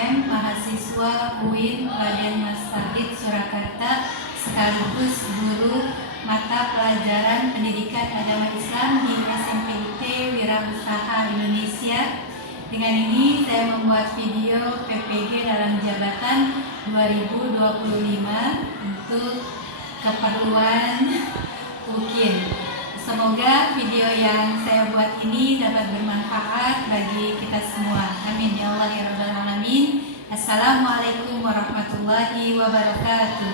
MM, mahasiswa UIN Raden Mas Tabib Surakarta, sekaligus guru mata pelajaran Pendidikan Agama Islam di SMPIT Wirausaha Indonesia. Dengan ini saya membuat video PPG dalam jabatan 2025 untuk keperluan UKIN. Semoga video yang saya buat ini dapat bermanfaat bagi kita semua. Amin ya Allah ya Rabbal Alamin. Assalamualaikum warahmatullahi wabarakatuh.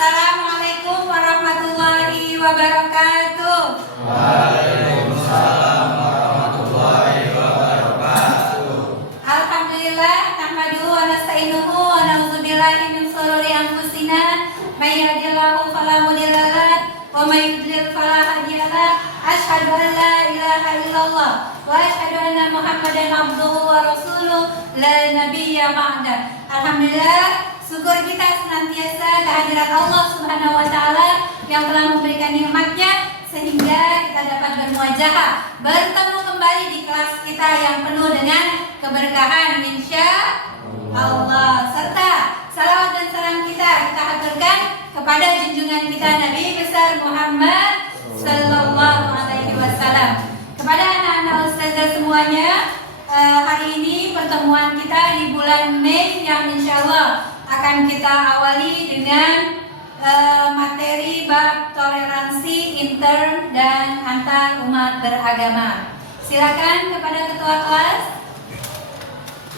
Assalamualaikum warahmatullahi wabarakatuh. Waalaikumsalam warahmatullahi wabarakatuh. Alhamdulillah, nahmaduhu wa nasta'inuhu wa na'udzubillahi min shururi anfusina, may yahdihillahu fala mudilla lahu wa may yudlil fala hadiya lahu. Asyhadu an la ilaha illallah wa asyhadu anna Muhammadan abduhu wa rasuluh la nabiyya ba'da. Alhamdulillah, syukur kita senantiasa kehadirat Allah Subhanahu wa Ta'ala yang telah memberikan nikmatnya sehingga kita dapat bermuajahah bertemu kembali di kelas kita yang penuh dengan keberkahan insya Allah, serta salawat dan salam kita haturkan kepada junjungan kita Nabi besar Muhammad Sallallahu Alaihi Wasallam. Kepada anak-anak ustazah semuanya, hari ini pertemuan kita di bulan Mei yang insya Allah akan kita awali dengan materi bab toleransi inter dan antar umat beragama. Silakan kepada ketua kelas.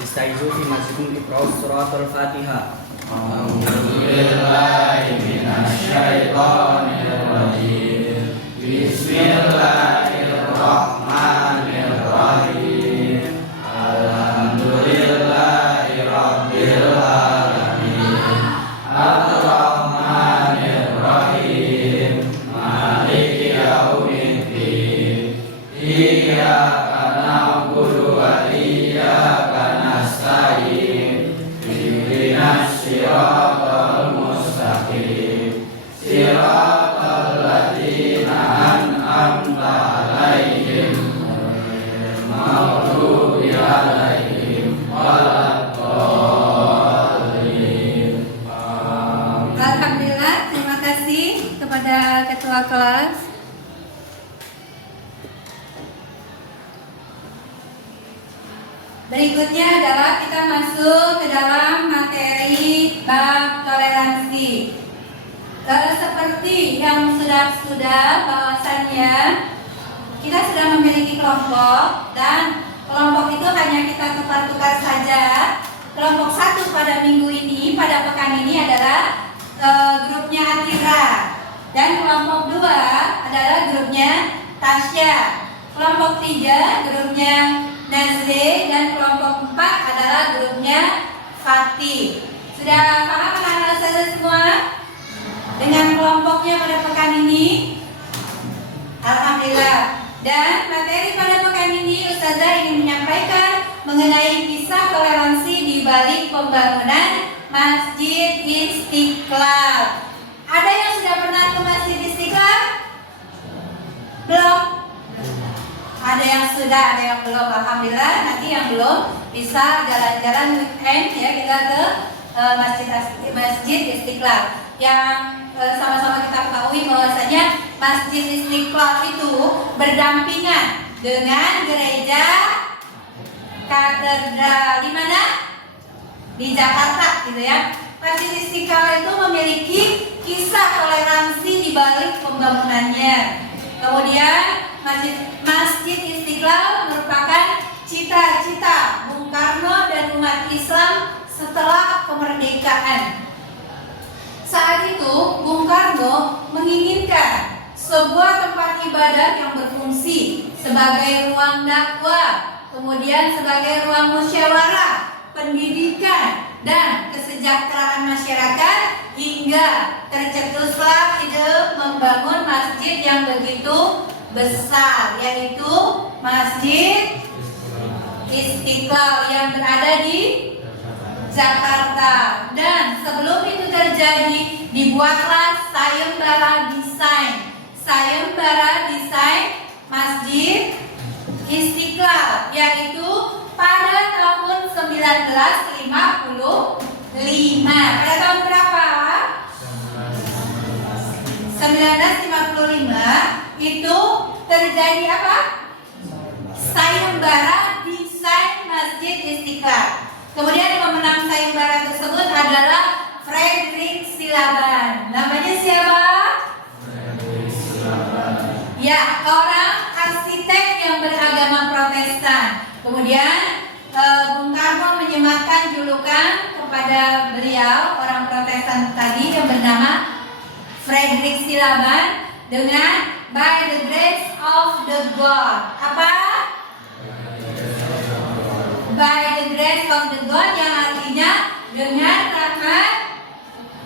Istaizu fi masjidikum iqra'us suratul Fatihah. A'udzubillahi minasyaitonir rajim. Bismillahirrahmanirrahim. Alhamdulillahi rabbil alamin. Ar-Rahmanir-Rahim. Maliki yaumiddin. Iyyaka na'budu wa iyyaka nasta'in. Ihdinas siratal mustaqim. Siratal ladzina an'amta 'alaihim ghairil maghdubi 'alaihim waladdallin. Alhamdulillah, terima kasih kepada ketua kelas. Berikutnya adalah kita masuk ke dalam materi bab toleransi. Seperti yang sudah bahwasannya kita sudah memiliki kelompok dan kelompok itu hanya kita tukar-tukar saja. Kelompok 1 pada minggu ini, pada pekan ini adalah grupnya Atira, dan kelompok 2 adalah grupnya Tasya. Kelompok 3 grupnya Nazri, dan kelompok 4 adalah grupnya Fatih. Sudah paham anak-anak saya semua? Dengan kelompoknya semuanya pada pekan ini? Alhamdulillah. Dan materi pada pekan ini Ustazah ingin menyampaikan mengenai kisah toleransi di balik pembangunan Masjid Istiqlal. Ada yang sudah pernah ke Masjid Istiqlal? Belum? Ada yang sudah, ada yang belum. Alhamdulillah, nanti yang belum bisa jalan-jalan weekend ya kita ke Masjid Istiqlal. Yang sama-sama kita ketahui bahwasanya Masjid Istiqlal itu berdampingan dengan gereja katedral. Di mana? Di Jakarta gitu ya. Masjid Istiqlal itu memiliki kisah toleransi di balik pembangunannya. Kemudian Masjid Istiqlal merupakan cita-cita Bung Karno dan umat Islam setelah kemerdekaan. Saat itu Bung Karno menginginkan sebuah tempat ibadah yang berfungsi sebagai ruang dakwah, kemudian sebagai ruang musyawarah, pendidikan, dan kesejahteraan masyarakat, hingga tercetuslah ide membangun masjid yang begitu besar, yaitu Masjid Istiqlal yang berada di Jakarta. Dan sebelum itu terjadi, dibuatlah sayembara desain Masjid Istiqlal, yaitu pada tahun 1955. Pada tahun berapa? 1955 itu terjadi apa? Sayembara desain Masjid Istiqlal. Kemudian pemenang sayembara tersebut adalah Frederick Silaban. Namanya siapa? Ya, orang arsitek yang beragama Protestan. Kemudian Bung Karno menyematkan julukan kepada beliau, orang Protestan tadi yang bernama Frederick Silaban, dengan By the Grace of the God. Apa? By the Grace of the God, yang artinya dengan rahmat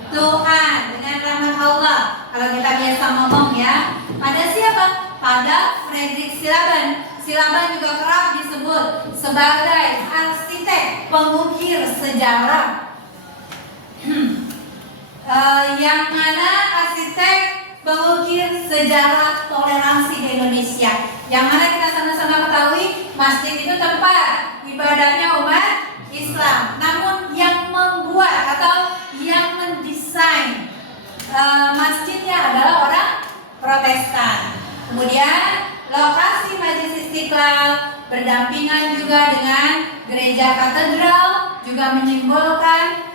Tuhan, dengan rahmat Allah. Kalau kita biasa ngomong ya, pada siapa? Pada Frederick Silaban. Silaban juga kerap disebut sebagai arsitek pengukir sejarah. Yang mana arsitek pengukir sejarah toleransi di Indonesia. Yang mana kita sama-sama ketahui masjid itu tempat ibadahnya umat Islam. Namun yang membuat atau yang mendesain masjidnya adalah orang Protestan. Kemudian lokasi Masjid Istiqlal berdampingan juga dengan gereja katedral, juga menyimbolkan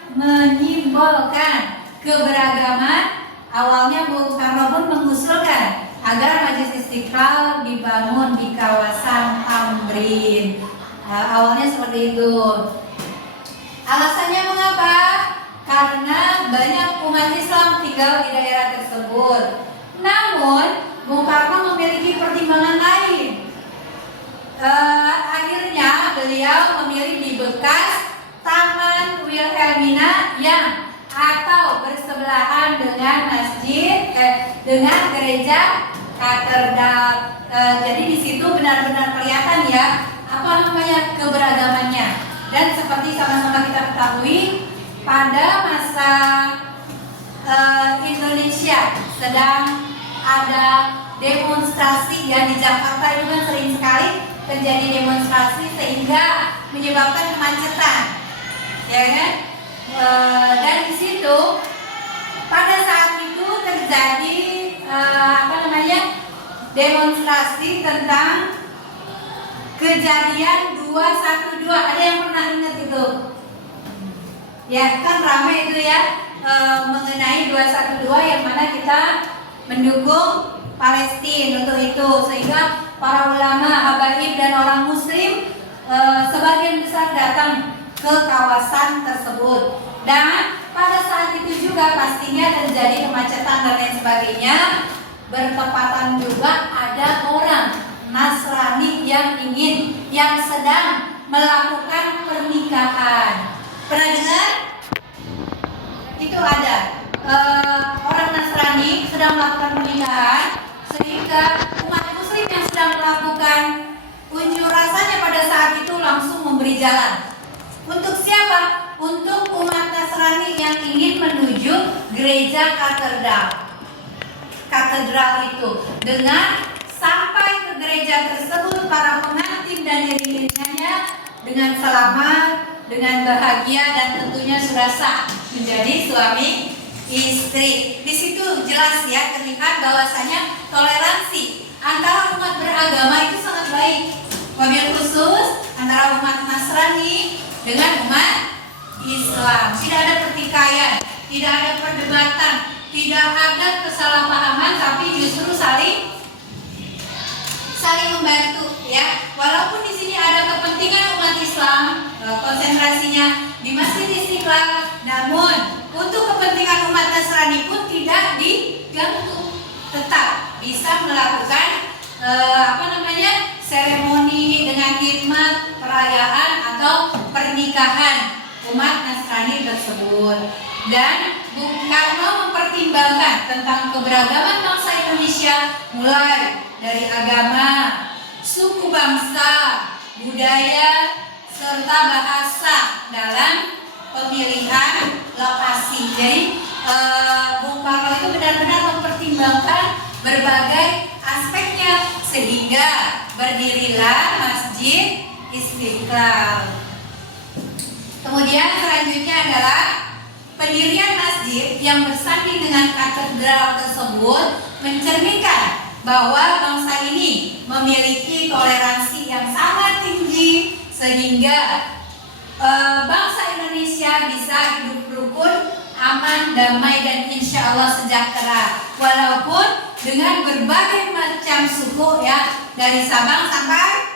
keberagaman. Awalnya Bung Karno pun mengusulkan agar Masjid Istiqlal dibangun di kawasan Tamrin. Awalnya seperti itu. Alasannya mengapa? Karena banyak umat Islam tinggal di daerah tersebut. Namun Bung Karno memiliki pertimbangan lain. Akhirnya beliau memilih di bekas Taman Wilhelmina yang atau bersebelahan dengan dengan gereja katedral. Jadi di situ benar-benar kelihatan ya apa namanya keberagamannya. Dan seperti sama-sama kita ketahui, pada masa Indonesia sedang ada demonstrasi ya, di Jakarta itu kan sering sekali terjadi demonstrasi sehingga menyebabkan kemacetan, ya kan? Dan di situ pada saat itu terjadi demonstrasi tentang kejadian 212. Ada yang pernah ingat itu? Ya kan ramai itu ya, mengenai 212 yang mana kita mendukung Palestina untuk itu, sehingga para ulama, habaib dan orang muslim sebagian besar datang ke kawasan tersebut. Dan pada saat itu juga pastinya terjadi kemacetan dan lain sebagainya. Bertepatan juga ada orang Nasrani yang sedang melakukan pernikahan. Pernah dengar? Itu ada orang Nasrani sedang sedang melakukan pernikahan, sehingga umat muslim yang sedang melakukan unjuk rasanya pada saat itu langsung memberi jalan. Untuk siapa? Untuk umat Nasrani yang ingin menuju gereja katedral itu. Dengan sampai ke gereja tersebut, para pengantin dan iring-iringannya dengan selamat, dengan bahagia, dan tentunya sudah sah menjadi suami istri. Di situ jelas ya terlihat bahwasanya toleransi antara umat beragama itu sangat baik. Wabil khusus antara umat Nasrani dengan umat Islam. Tidak ada pertikaian, tidak ada perdebatan, tidak ada kesalahpahaman, tapi justru saling membantu ya. Walaupun di sini ada kepentingan umat Islam, konsentrasinya di Masjid Istiqlal, namun untuk kepentingan umat Nasrani pun tidak diganggu, tetap bisa melakukan seremoni dengan khidmat perayaan atau pernikahan umat Nasrani tersebut. Dan karena mempertimbangkan tentang keberagaman bangsa Indonesia, mulai dari agama, suku bangsa, budaya, serta bahasa dalam pemilihan lokasi. Jadi Bung Karno itu benar-benar mempertimbangkan berbagai aspeknya, sehingga berdirilah Masjid Istiqlal. Kemudian selanjutnya adalah pendirian masjid yang bersanding dengan katedral tersebut mencerminkan bahwa bangsa ini memiliki toleransi yang sangat tinggi, sehingga bangsa Indonesia bisa hidup rukun, aman, damai, dan insya Allah sejahtera. Walaupun dengan berbagai macam suku ya, dari Sabang sampai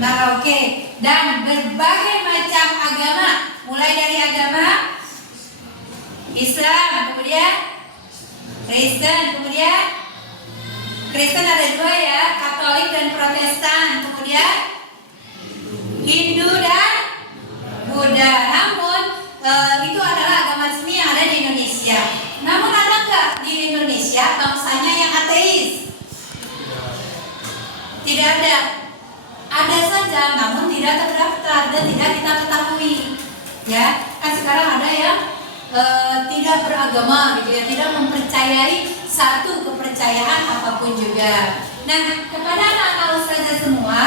Merauke, dan berbagai macam agama, mulai dari agama Islam, kemudian Kristen ada dua ya, Katolik dan Protestan, kemudian Hindu dan Buddha. Namun itu adalah agama resmi yang ada di Indonesia. Namun ada nggak di Indonesia bangsanya yang ateis? Tidak ada. Ada saja, namun tidak terdaftar dan tidak kita ketahui. Ya, kan sekarang ada yang tidak beragama gitu ya, tidak mempercayai satu kepercayaan apapun juga. Nah, kepada anak-anak ustazah semua,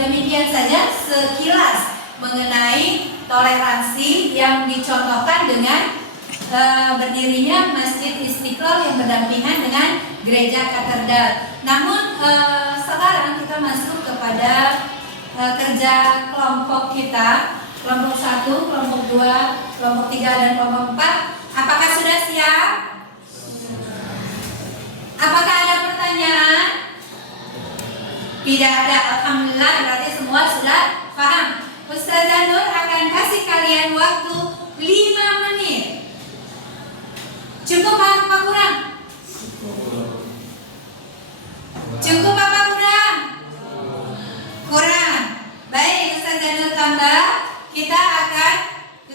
demikian saja sekilas mengenai toleransi yang dicontohkan dengan berdirinya Masjid Istiqlal yang berdampingan dengan gereja katedral. Namun sekarang kita masuk kepada kerja kelompok kita, kelompok 1, kelompok 2, kelompok 3, dan kelompok 4. Apakah sudah siap? Apakah ada pertanyaan? Tidak ada, alhamdulillah, berarti semua sudah paham. Ustazah Nur akan kasih kalian waktu 5 menit. Cukup apa kurang? Cukup apa kurang? Kurang. Baik, Ustazah Nur tambah. Kita akan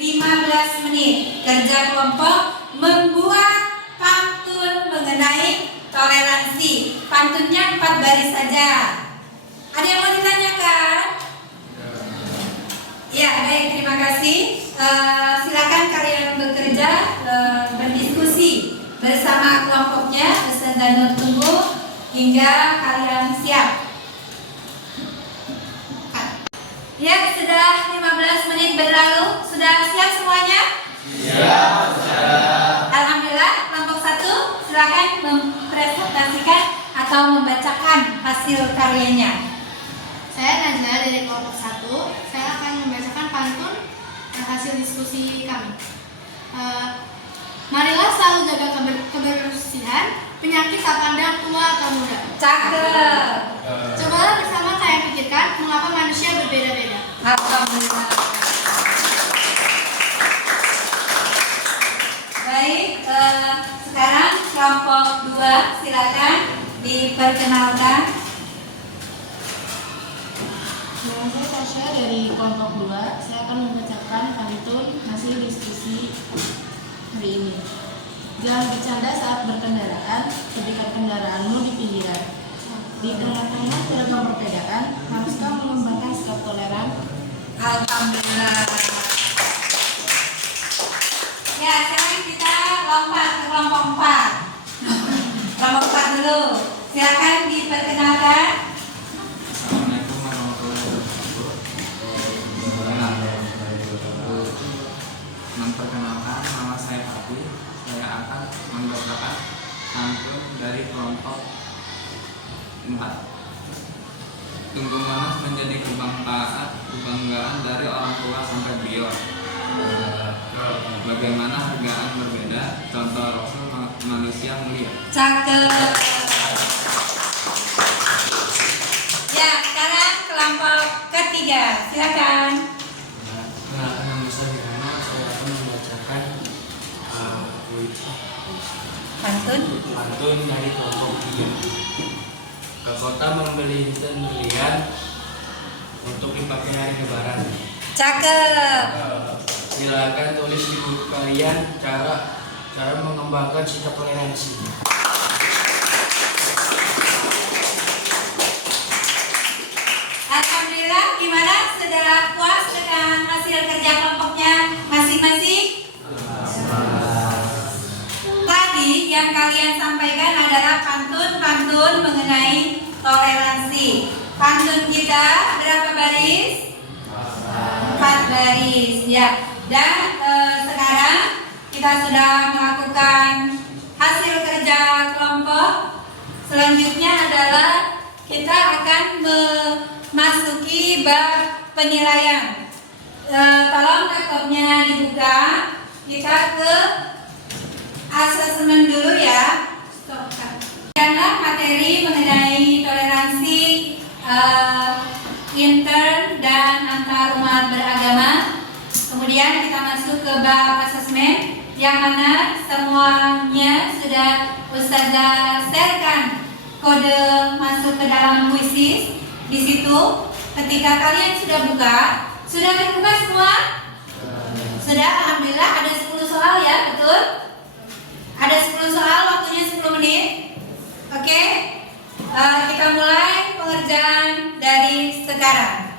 15 menit kerja kelompok membuat pantun mengenai toleransi. Pantunnya 4 baris saja. Ada yang mau ditanyakan? Ya, baik, terima kasih. Silakan kalian bekerja, berdiskusi bersama kelompoknya. Ustazah Nur tunggu hingga kalian siap. Ya, sudah 15 menit berlalu. Sudah siap semuanya? Siap. Alhamdulillah. Kelompok 1 silakan mempresentasikan atau membacakan hasil karyanya. Saya Najla dari kelompok 1. Saya akan membacakan pantun hasil diskusi kami. Marilah selalu jaga kebersihan, penyakit tak pandang tua atau muda. Cakep. Cobalah bersama kalian pikirkan mengapa manusia berbeda-beda. Alhamdulillah. Baik, sekarang kelompok 2 silakan diperkenalkan. Saya Tasya dari kelompok 2. Saya akan membacakan pantun hasil diskusi hari ini. Jangan bercanda saat berkendaraan, jadikan kendaraanmu di pinggiran. Di tengah-tengah beragam perbedaan, haruskah mengembangkan sikap toleran? Alhamdulillah. Ya, sekarang kita lompat ke kelompok 4. Kelompok 4 dulu. Silakan diperkenalkan. Assalamualaikum warahmatullahi wabarakatuh. Memperkenalkan, nama saya Fatih. Saya akan membacakan pantun dari kelompok 4. Tunggu manas menjadi kebanggaan dari orang tua sampai beliau. Bagaimana hargaan berbeda, contoh Rasul manusia mulia. Cakep. Ya, sekarang kelompok ketiga. Silakan. Perkenalkan, nama saya Dirana. Saya akan membacakan Pantun. pantun dari kelompok 3. Ke kota membeli inten berlian untuk dipakai hari lebaran. Cakep. Silakan tulis di buku kalian cara mengembangkan sikap toleransi. Alhamdulillah, gimana? Sudah puas dengan hasil kerja kelompoknya masing-masing? Tadi yang kalian sampaikan adalah pantun-pantun mengenai toleransi. Pantun kita berapa baris? 4 baris, ya. Dan sekarang kita sudah melakukan hasil kerja kelompok. Selanjutnya adalah kita akan memasuki bab penilaian. Tolong laptopnya dibuka. Kita ke asesmen dulu ya. Karena materi mengenai toleransi intern dan antar umat beragama. Kemudian kita masuk ke bab asesmen yang mana semuanya sudah Ustazah sharekan kode masuk ke dalam kuisis. Di situ ketika kalian sudah buka, sudah terbuka semua? Sudah, alhamdulillah. Ada 10 soal ya, betul? Ada 10 soal, waktunya 10 menit. Oke, kita mulai pengerjaan dari sekarang.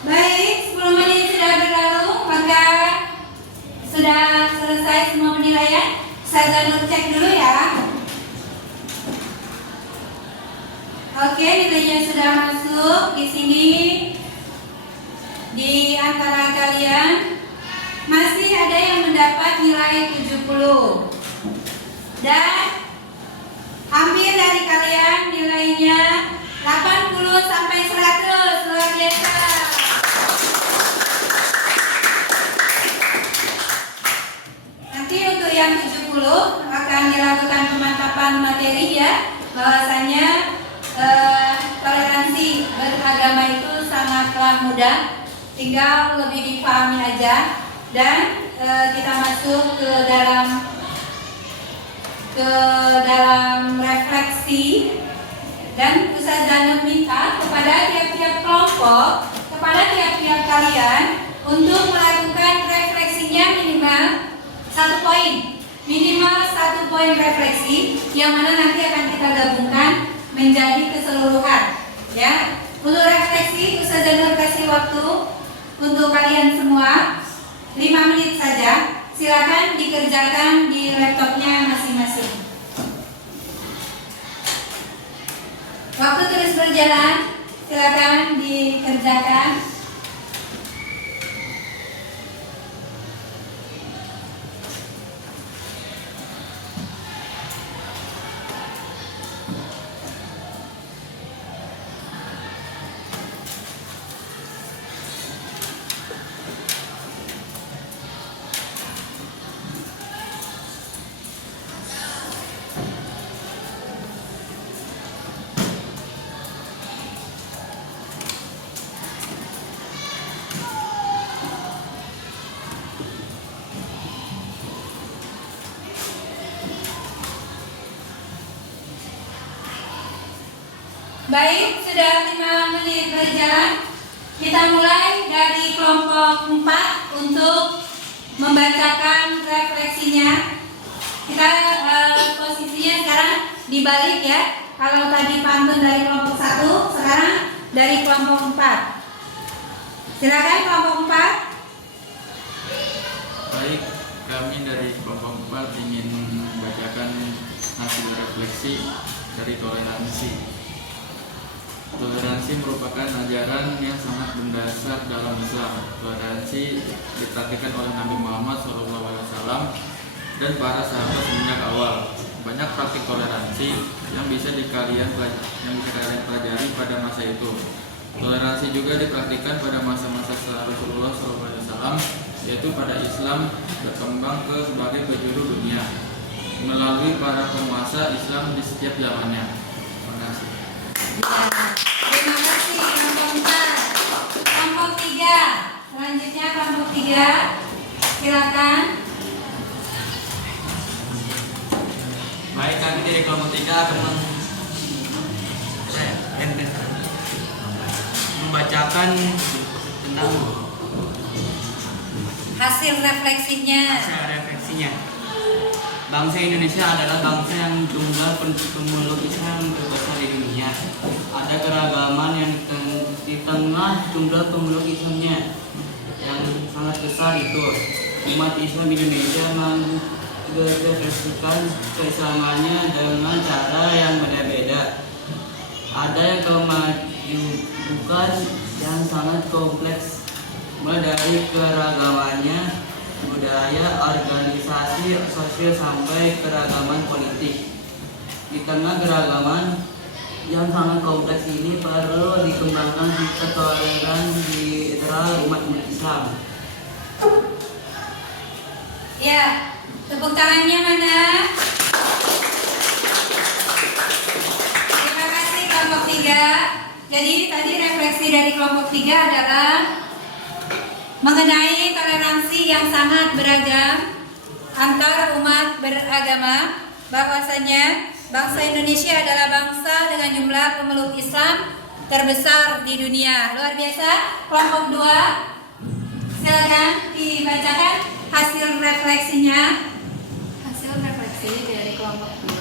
Baik, 10 menit sudah berlalu, maka sudah selesai semua penilaian. Saya Nur cek dulu ya. Oke, nilainya sudah masuk di sini. Di antara kalian masih ada yang mendapat nilai 70. Dan hampir dari kalian nilainya 80 sampai 100. Luar biasa. Nanti untuk yang 70 akan dilakukan pemantapan materi ya, bahwasanya toleransi beragama itu sangatlah mudah, tinggal lebih dipahami aja. Dan kita masuk ke dalam refleksi. Dan Ustazah minta kepada tiap-tiap kelompok, kepada tiap-tiap kalian untuk melakukan refleksinya minimal 1 poin. Minimal 1 poin refleksi yang mana nanti akan kita gabungkan menjadi keseluruhan. Ya, untuk refleksi Ustazah Nur kasih waktu untuk kalian semua 5 menit saja. Silakan dikerjakan di laptopnya masing-masing. Waktu terus berjalan, silakan dikerjakan. Baik, sudah 5 menit berjalan. Kita mulai dari kelompok 4 untuk membacakan refleksinya. Kita posisinya sekarang dibalik ya. Kalau tadi pantun dari kelompok 1, sekarang dari kelompok 4. Silakan kelompok 4. Baik, kami dari kelompok 4 ingin membacakan hasil refleksi dari toleransi. Toleransi merupakan ajaran yang sangat mendasar dalam Islam. Toleransi dipraktikkan oleh Nabi Muhammad SAW dan para sahabat semenjak awal. Banyak praktik toleransi yang bisa kalian pelajari pada masa itu. Toleransi juga dipraktikkan pada masa-masa setelah Rasulullah SAW, yaitu pada Islam berkembang ke sebagai penjuru dunia melalui para penguasa Islam di setiap zamannya. Terima kasih. Terima kasih kelompok 4. Kelompok 3. Selanjutnya kelompok 3. Silakan. Baik, kami dari kelompok 3 akan membacakan tentang Hasil refleksinya. hasil refleksinya. Bangsa Indonesia adalah bangsa yang jumlah pemeluk Islam terbesar di dunia. Ada keragaman yang di tengah jumlah pemeluk Islamnya yang sangat besar itu. Umat Islam Indonesia mengekspresikan keislamannya dengan cara yang berbeda. Ada yang kemajukan yang sangat kompleks, mulai dari keragamannya, budaya, organisasi, sosial sampai keragaman politik. Di tengah keragaman yang sangat kompleks ini perlu dikembangkan sikap toleran di antara umat Islam. Ya, tepuk tangannya mana? Terima kasih kelompok 3. Jadi tadi refleksi dari kelompok 3 adalah mengenai toleransi yang sangat beragam antar umat beragama, bahwasanya bangsa Indonesia adalah bangsa dengan jumlah pemeluk Islam terbesar di dunia. Luar biasa. Kelompok 2, silakan dibacakan hasil refleksinya. Hasil refleksi dari kelompok 2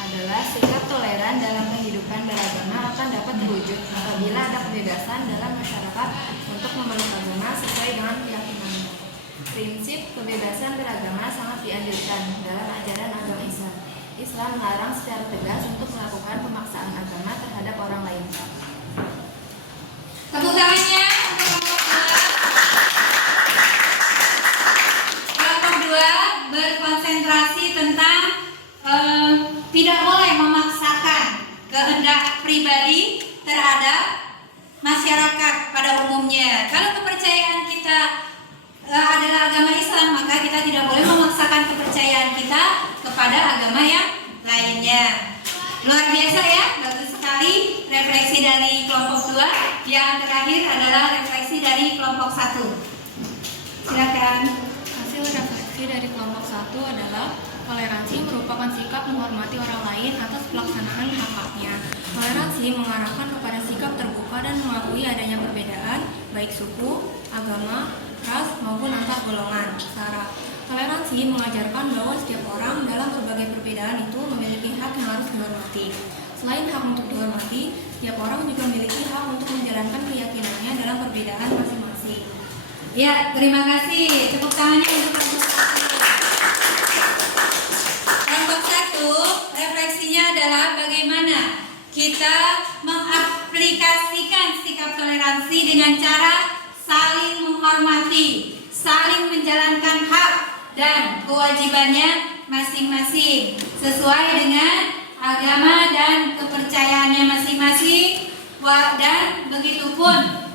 adalah sikap toleran dalam kehidupan beragama akan dapat terwujud apabila ada kebebasan dalam masyarakat untuk memeluk agama sesuai dengan keyakinannya. Prinsip kebebasan beragama sangat dianjurkan dalam ajaran agama Islam. Islam melarang secara tegas untuk melakukan pemaksaan agama terhadap orang lain. Tepuk tangannya untuk kelompok 2 berkonsentrasi tentang tidak boleh memaksakan kehendak pribadi terhadap masyarakat pada umumnya. Kalau kepercayaan kita adalah agama Islam, maka kita tidak boleh memaksakan kepercayaan kita kepada agama yang lainnya. Luar biasa ya, bagus sekali refleksi dari kelompok 2. Yang terakhir adalah refleksi dari kelompok 1. Silakan. Hasil refleksi dari kelompok 1 adalah toleransi merupakan sikap menghormati orang lain atas pelaksanaan hak-haknya. Toleransi mengarahkan kepada sikap terbuka dan mengakui adanya perbedaan, baik suku, agama, ras, maupun antar golongan, sara. Toleransi mengajarkan bahwa setiap orang dalam berbagai perbedaan itu memiliki hak yang harus dihormati. Selain hak untuk dihormati, setiap orang juga memiliki hak untuk menjalankan keyakinannya dalam perbedaan masing-masing. Ya, terima kasih. Tepuk tangannya untuk kelompok 1. Kelompok 1, refleksinya adalah bagaimana kita mengaplikasikan sikap toleransi dengan cara saling menghormati, saling menjalankan hak dan kewajibannya masing-masing sesuai dengan agama dan kepercayaannya masing-masing, dan begitupun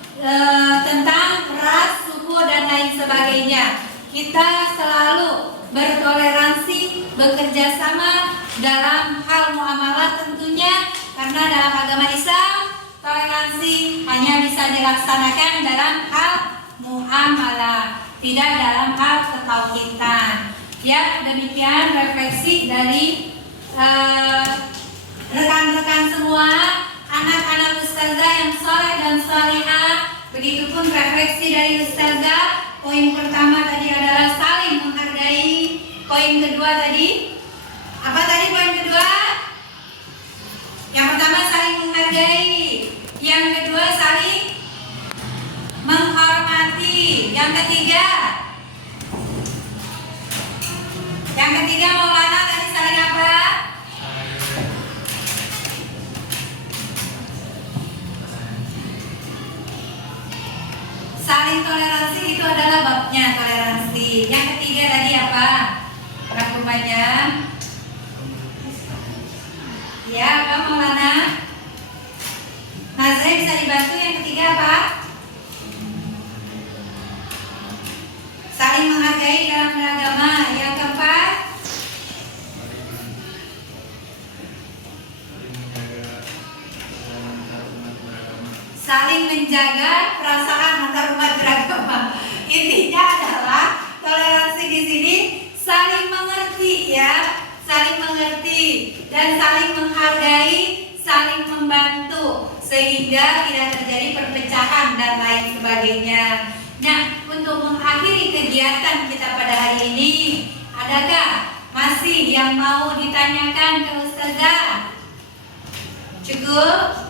tentang ras, suku dan lain sebagainya. Kita selalu bertoleransi, bekerja sama dalam hal muamalah tentunya, karena dalam agama Islam toleransi hanya bisa dilaksanakan dalam hal muamalah, tidak dalam hal ketauhidan. Ya, demikian refleksi dari rekan-rekan semua, anak-anak ustazah yang soleh dan solehah. Begitupun refleksi dari ustazah. Poin pertama tadi adalah saling menghargai. Poin kedua tadi, apa tadi poin kedua? Yang pertama saling menghargai, yang kedua saling menghormati, yang ketiga Maulana tadi saling apa? Saling toleransi itu adalah babnya toleransi. Yang ketiga tadi apa? Rangkumannya? Ya, apa Maulana? Nazreh bisa dibantu. Yang ketiga apa? Saling menghargai dalam beragama. Yang keempat? Saling menjaga perasaan antar umat beragama. Intinya adalah toleransi di sini saling mengerti, ya, saling mengerti dan saling menghargai, saling membantu sehingga tidak terjadi perpecahan dan lain sebagainya. Nah, untuk mengakhiri kegiatan kita pada hari ini, adakah masih yang mau ditanyakan ke Ustazah? Cukup?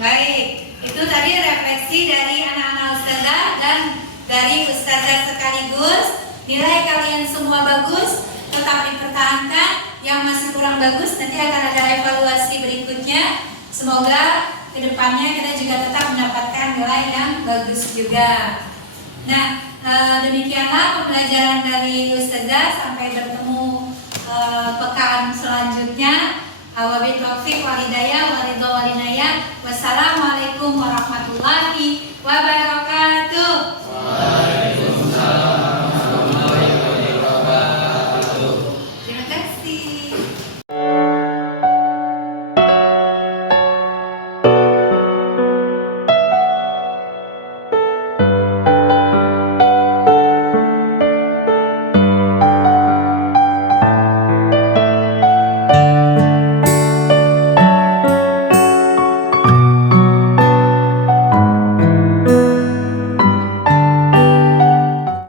Baik, itu tadi refleksi dari anak-anak Ustazah dan dari Ustazah sekaligus. Nilai kalian semua bagus, tetap dipertahankan. Yang masih kurang bagus nanti akan ada evaluasi berikutnya. Semoga kedepannya kita juga tetap mendapatkan nilai yang bagus juga. Nah, demikianlah pembelajaran dari Ustazah. Sampai bertemu pekan selanjutnya. Wabillahi taufiq wal hidayah. Wassalamualaikum warahmatullahi wabarakatuh.